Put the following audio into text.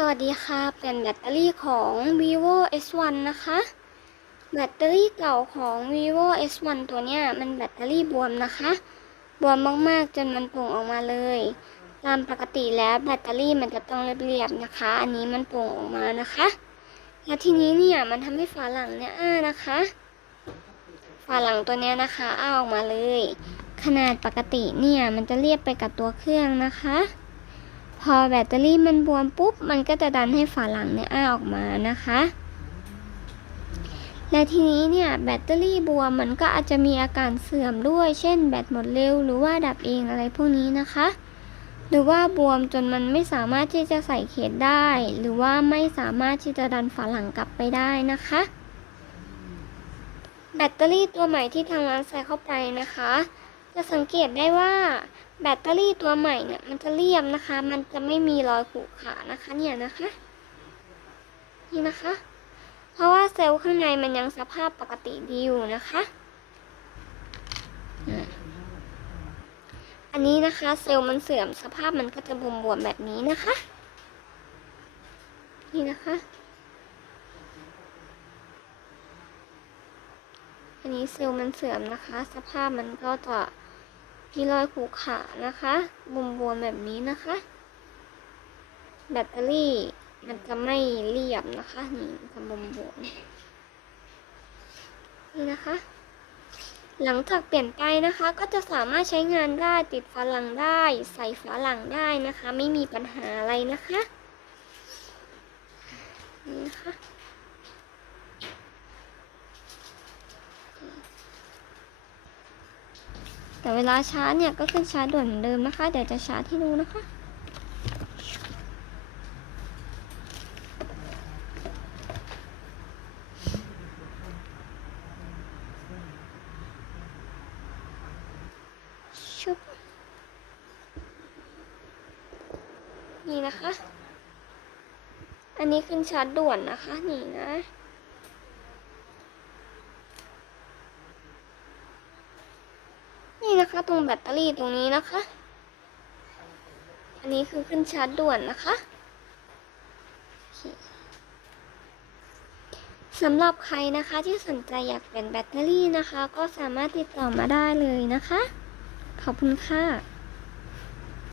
สวัสดีค่ะ เป็นแบตเตอรี่ของ vivo S1 นะคะ แบตเตอรี่เก่าของ vivo S1 ตัวเนี้ยมันแบตเตอรี่บวมนะคะ บวมมากๆจนมันโป่งออกมาเลย ตามปกติแล้วแบตเตอรี่มันจะต้องเรียบๆนะคะ อันนี้มันโป่งออกมานะคะ แล้วทีนี้เนี่ยมันทำให้ฝาหลังเนี่ยอ้านะคะ ฝาหลังตัวเนี้ยนะคะอ้าออกมาเลย ขนาดปกติเนี่ยมันจะเรียบไปกับตัวเครื่องนะคะ อแบตเตอรี่มันบวมปุ๊บ มันก็จะดันให้ฝาหลังเนี่ยอ้าออกมานะคะ และทีนี้เนี่ยแบตเตอรี่บวมมันก็อาจจะมีอาการเสื่อมด้วย เช่น แบตหมดเร็วหรือว่าดับเองอะไรพวกนี้นะคะ หรือว่าบวมจนมันไม่สามารถที่จะใส่เขตได้ หรือว่าไม่สามารถที่จะดันฝาหลังกลับไปได้นะคะ แบตเตอรี่ตัวใหม่ที่ทางร้านใส่เข้าไปนะคะ จะสังเกตได้ว่า แบตเตอรี่ตัวใหม่เนี่ยมันจะเรียบนะคะ มันจะไม่มีรอยขรุขระนะคะเนี่ยนะคะ นี่นะคะ เพราะว่าเซลล์ข้างในมันยังสภาพปกติดีอยู่นะคะอะอันนี้นะคะ เซลล์มันเสื่อมสภาพมันก็จะบวมๆแบบนี้นะคะ นี่นะคะ อันนี้เซลล์มันเสื่อมนะคะ สภาพมันก็จะ มีรอยขรุขระนะคะบวมๆแบบนี้นะคะ แบตเตอรี่มันจะไม่เรียบนะคะนี่จะบวมๆนี่นะคะ หลังจากเปลี่ยนไปนะคะ ก็จะสามารถใช้งานได้ติดฝาหลังได้ ใส่ฝาหลังได้นะคะ ไม่มีปัญหาอะไรนะคะนี่นะคะ แต่เวลาชาร์จเนี่ยก็ขึ้นชาร์จด่วนเหมือนเดิมนะคะ เดี๋ยวจะชาร์จให้ดูนะคะชุบนี่นะคะ อันนี้ขึ้นชาร์จด่วนนะคะ นี่นะ นี่ะคะ ตรงแบตเตอรี่ตรงนี้นะคะ อันนี้คือขึ้นชาร์จด่วนนะคะสำหรับใครนะคะที่สนใจอยากเปลี่ยนแบตเตอรี่นะคะ ก็สามารถติดต่อมาได้เลยนะคะ ขอบคุณค่ะ